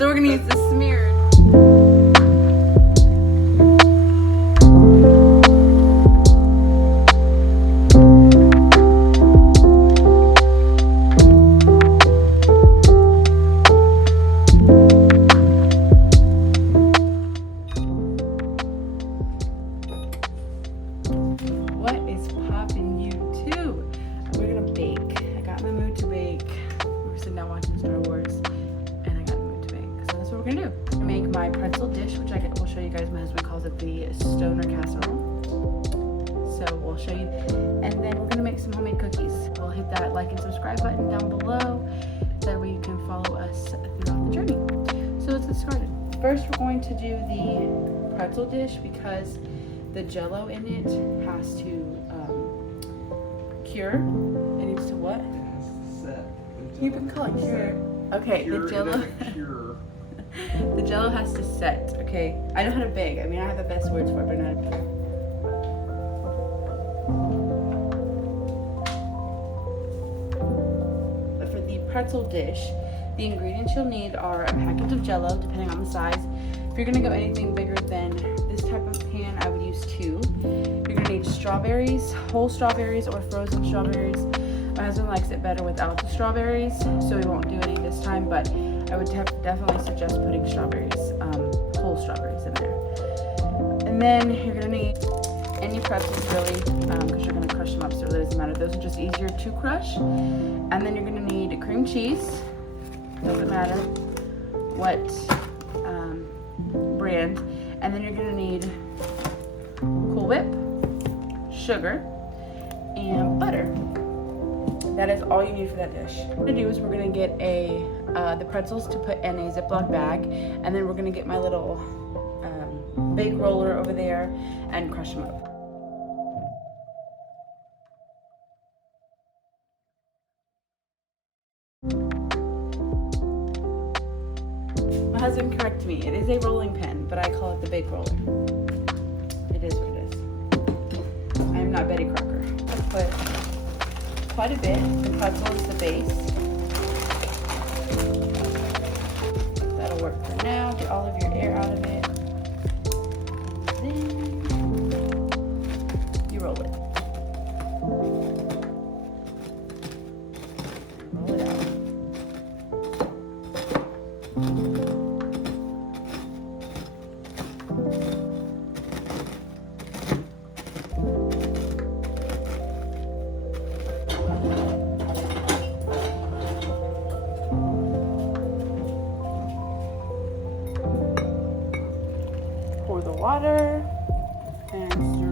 So we're gonna use the smeared. What is poppin' YouTube? We're gonna bake. I got in the mood to bake. We were sitting down watching Star Wars and I got in the mood to bake. So that's what we're gonna do. I'm gonna make my pretzel dish, which I will show you guys. My husband calls it the stoner casserole. So we'll show you. And then we're gonna make some homemade cookies. We'll hit that like and subscribe button down below. That way you can follow us throughout the journey. So let's get started. First we're going to do the pretzel dish because the jello in it has to cure. It needs to what? It has to set. You can call it cure. Okay, Cure, the jello. Cure. The jello has to set. Okay, I know how to bake. I mean, I have the best words for it, but not. But for the pretzel dish, the ingredients you'll need are a package of jello, depending on the size. If you're gonna go anything bigger than this type of pan, I would use 2. You're gonna need strawberries, whole strawberries or frozen strawberries. My husband likes it better without the strawberries, so we won't do any this time, but I would definitely suggest putting strawberries, whole strawberries in there. And then you're gonna need any pretzels really, because you're gonna crush them up, so it really doesn't matter. Those are just easier to crush. And then you're gonna need cream cheese, doesn't matter what brand. And then you're gonna need Cool Whip, sugar, and butter. That is all you need for that dish. What we're gonna do is we're gonna get the pretzels to put in a Ziploc bag, and then we're gonna get my little bake roller over there and crush them up. My husband corrected me. It is a rolling pin, but I call it the bake roller. It is what it is. I am not Betty Crocker. I put quite a bit. The pretzel is the base. That'll work for now. Get all of your air out of it. Then you roll it. Roll it out. Pour the water and stir.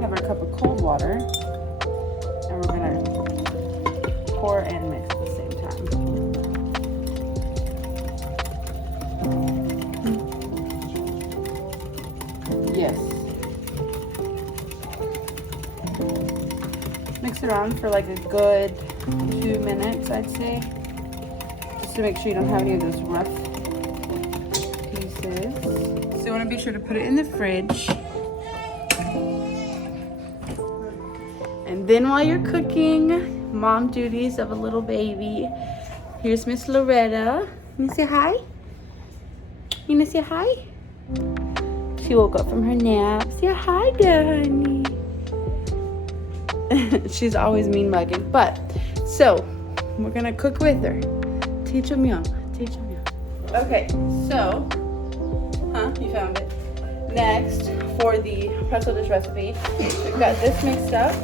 Have our cup of cold water, and we're gonna pour and mix at the same time. Yes. Mix it around for like a good 2 minutes, I'd say. Just to make sure you don't have any of those rough pieces. So you want to be sure to put it in the fridge. And then while you're cooking, mom duties of a little baby, here's Miss Loretta. You wanna say hi? You wanna say hi? She woke up from her nap. Say hi, honey. She's always mean mugging. But, so, we're gonna cook with her. Teach them young. Teach them young. Okay, so, you found it. Next, for the pretzel dish recipe, we've got this mixed up.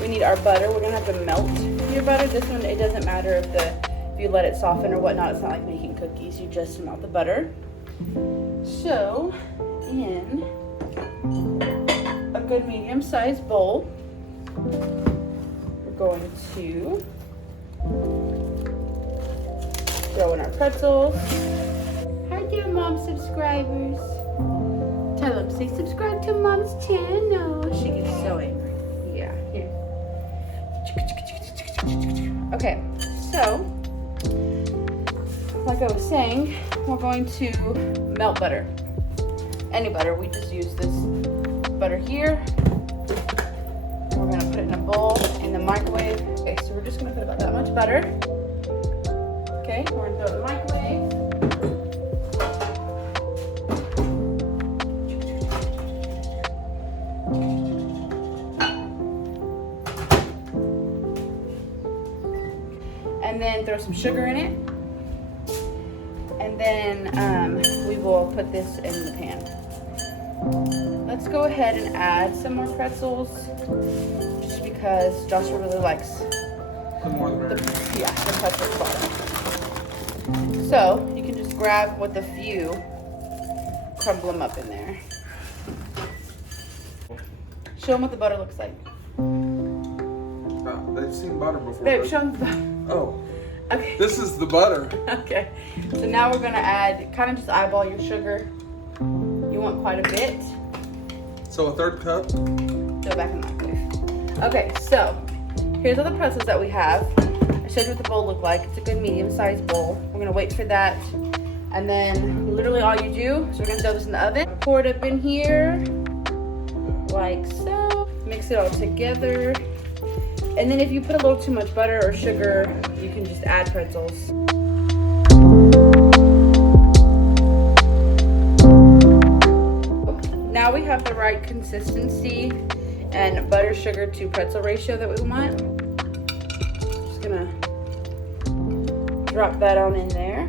We need our butter. We're gonna have to melt your butter. This one, it doesn't matter if you let it soften or whatnot. It's not like making cookies. You just melt the butter. So, in a good medium-sized bowl, we're going to throw in our pretzels. Hi there, mom subscribers. Tell them, say subscribe to mom's channel. She gets so angry. Yeah, here. Okay, so like I was saying, we're going to melt butter. Any butter, we just use this butter here. We're gonna put it in a bowl in the microwave. Okay, so we're just gonna put about that much butter. Okay, we're gonna throw it in the microwave. And then throw some sugar in it. And then we will put this in the pan. Let's go ahead and add some more pretzels, just because Joshua really likes The more the merrier. the pretzel butter. So you can just grab with a few, crumble them up in there. Show them what the butter looks like. They've seen butter before. Babe, right? show them the butter. Oh, Okay. this is the butter. Okay. So now we're gonna add, kind of just eyeball your sugar. You want quite a bit. So a third cup. Throw it back in the microwave. Okay, so here's all the pretzels that we have. I showed you what the bowl looked like. It's a good medium-sized bowl. We're gonna wait for that. And then literally all you do is we're gonna throw this in the oven. Pour it up in here, like so. Mix it all together. And then if you put a little too much butter or sugar, you can just add pretzels. Now we have the right consistency and butter sugar to pretzel ratio that we want. Just gonna drop that on in there.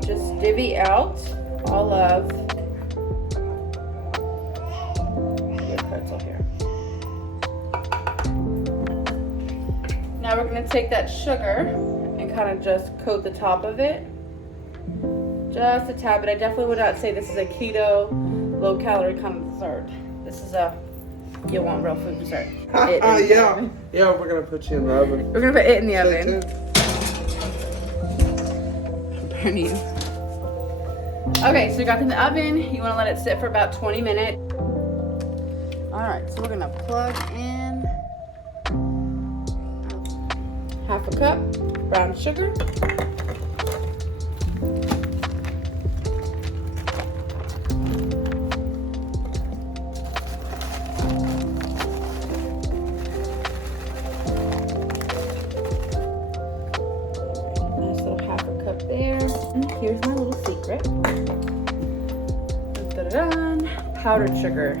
Just divvy out all of your pretzel here. Now we're gonna take that sugar and kind of just coat the top of it. Just a tad, but I definitely would not say this is a keto, low calorie kind of dessert. This is a, you want real food dessert. Yeah, we're gonna put you in the oven. We're gonna put it in the Stay oven. tuned. Burning. Okay, so we got it in the oven. You wanna let it sit for about 20 minutes. All right, so we're gonna plug in half a cup brown sugar. Nice little half a cup there. And here's my little secret. Dun-dun-dun. Powdered sugar.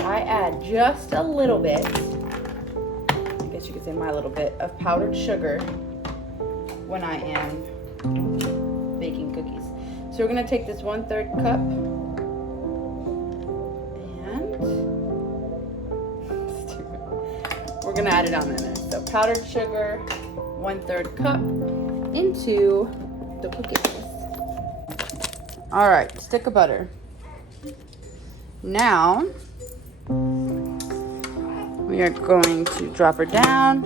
I add just a little bit, I guess you could say my little bit, of powdered sugar when I am baking cookies. So we're gonna take this 1/3 cup and we're gonna add it on in there. So powdered sugar, 1/3 cup into the cookies. All right, stick of butter. Now, we are going to drop her down.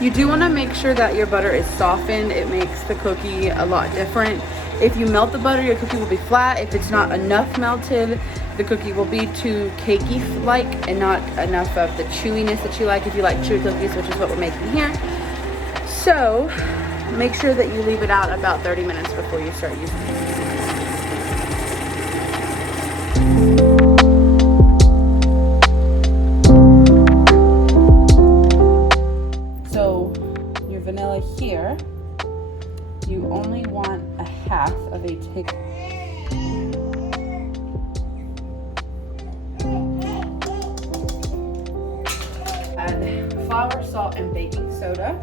You do want to make sure that your butter is softened. It makes the cookie a lot different. If you melt the butter, your cookie will be flat. If it's not enough melted, the cookie will be too cakey-like and not enough of the chewiness that you like if you like chewy cookies, which is what we're making here. So, make sure that you leave it out about 30 minutes before you start using it. So, your vanilla here, you only want a half of a tablespoon. Add flour, salt, and baking soda.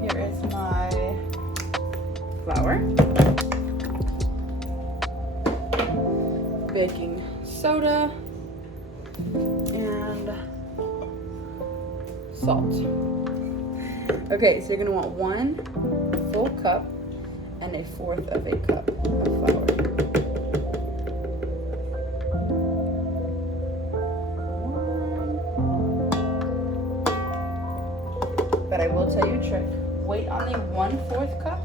Here is my flour, baking soda, and salt. Okay, so you're gonna want 1 full cup and 1/4 of a cup of flour. But I will tell you a trick. Wait on the 1/4 cup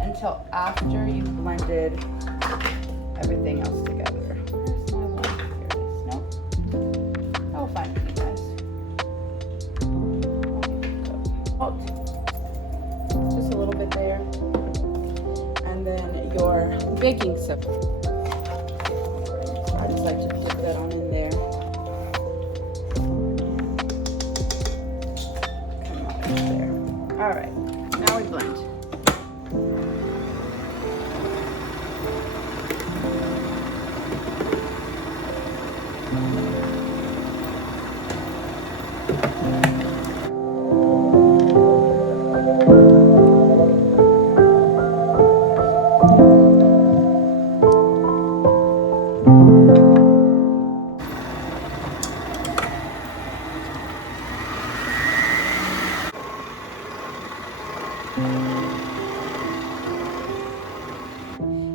until after you've blended everything else together. Where's my one? Here it is. Nope. I'll find it, you guys. Salt. Just a little bit there. And then your baking soda. I just like to put that on in there. Come on right there. All right, now we blend.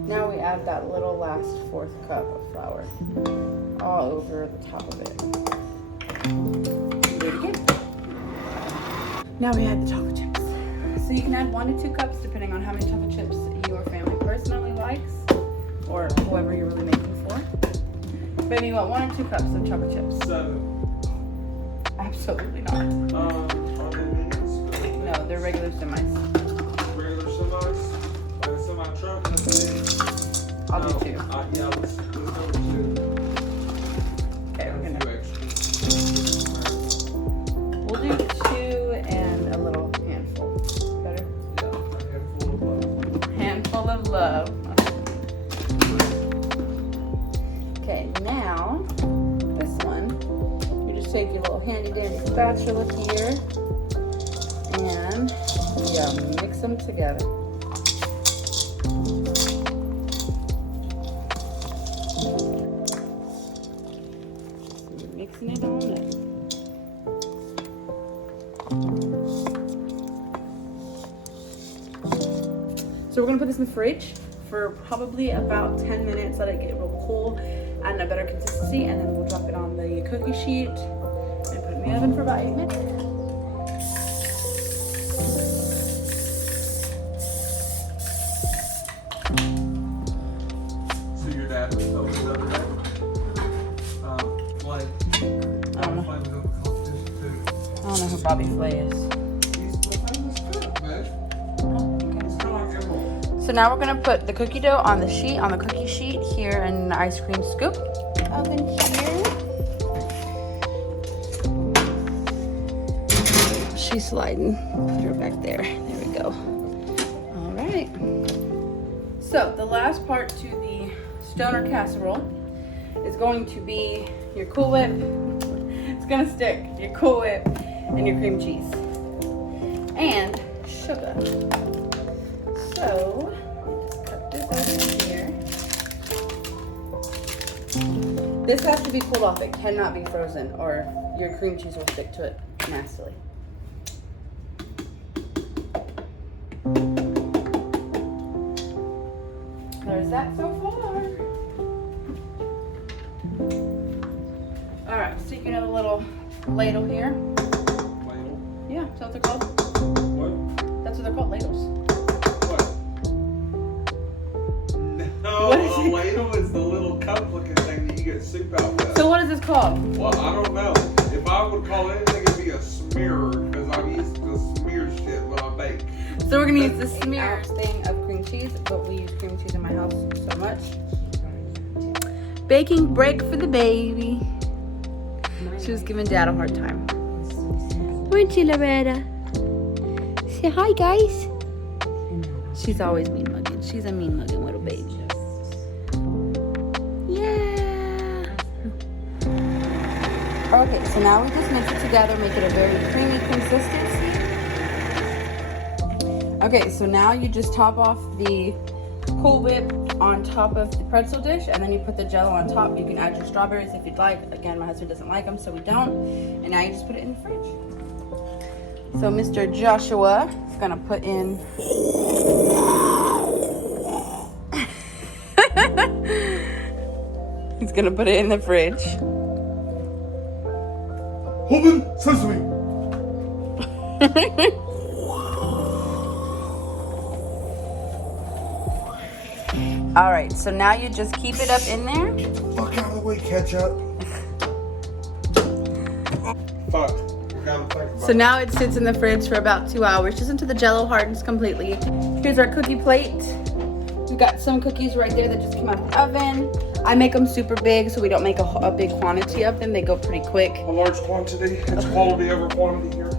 Now we add that little last 4th cup of flour all over the top of it. Do it again. Now we add the chocolate chips. So you can add 1 to 2 cups depending on how many chocolate chips your family personally likes or whoever you're really making for. Baby, you want 1 or 2 cups of chocolate chips? 7. Absolutely not. Are they minis? No, they're regular semis. Regular semis? Like a semi truck? I'll do 2. Yeah, let's go with 2. Okay, we're A gonna. few extra. We'll do 2 and a little handful. Better? Yeah, a handful of love. Handful of love. Okay, now this one, you just take your little handy dandy spatula here and you mix them together. You're mixing it on up. So we're gonna put this in the fridge for probably about 10 minutes, let it get real cool and a better consistency, and then we'll drop it on the cookie sheet and put it in the oven for about 8 minutes. So your dad was telling me the other day, like, I don't know. Flay was in the competition too. I don't know who Bobby Flay is. He's the famous cook, man. He's kind of like Emerald. So now we're gonna put the cookie dough on the sheet, on the cookie sheet here in the ice cream scoop oven here. She's sliding. Put her back there. There we go. All right. So the last part to the stoner casserole is going to be your Cool Whip. It's gonna stick. Your Cool Whip and your cream cheese and sugar. So just cut this over here. This has to be cooled off. It cannot be frozen, or your cream cheese will stick to it nastily. There's that so far. All right, so you can have a little ladle here. Ladle? Yeah, that's what they're called. What? That's what they're called, ladles. What? No, What is a it? ladle is the little cup looking thing that you get soup out with. So what is this called? Well, I don't know. If I would call anything, it'd be a smearer, because I'm used to smear shit when I bake. So we're gonna use the smear thing of cream cheese, but we use cream cheese in my house so much. Baking break for the baby. She was giving Dad a hard time. Weren't you, Loretta? Say hi, guys. She's always mean mugging. She's a mean mugging little baby. Yeah. Okay, so now we just mix it together, make it a very creamy consistency. Okay, so now you just top off the Cool Whip on top of the pretzel dish, and then you put the Jello on top. You can add your strawberries if you'd like. Again, my husband doesn't like them, so we don't. And now you just put it in the fridge. So Mr. Joshua is gonna put in he's gonna put it in the fridge. Open sesame. All right, so now you just keep it up in there. Fuck out of the way, ketchup. Fuck. We gotta think about So now it sits in the fridge for about 2 hours, just until the Jell-O hardens completely. Here's our cookie plate. We've got some cookies right there that just came out of the oven. I make them super big, so we don't make a big quantity of them. They go pretty quick. a large quantity. It's quality over quantity here.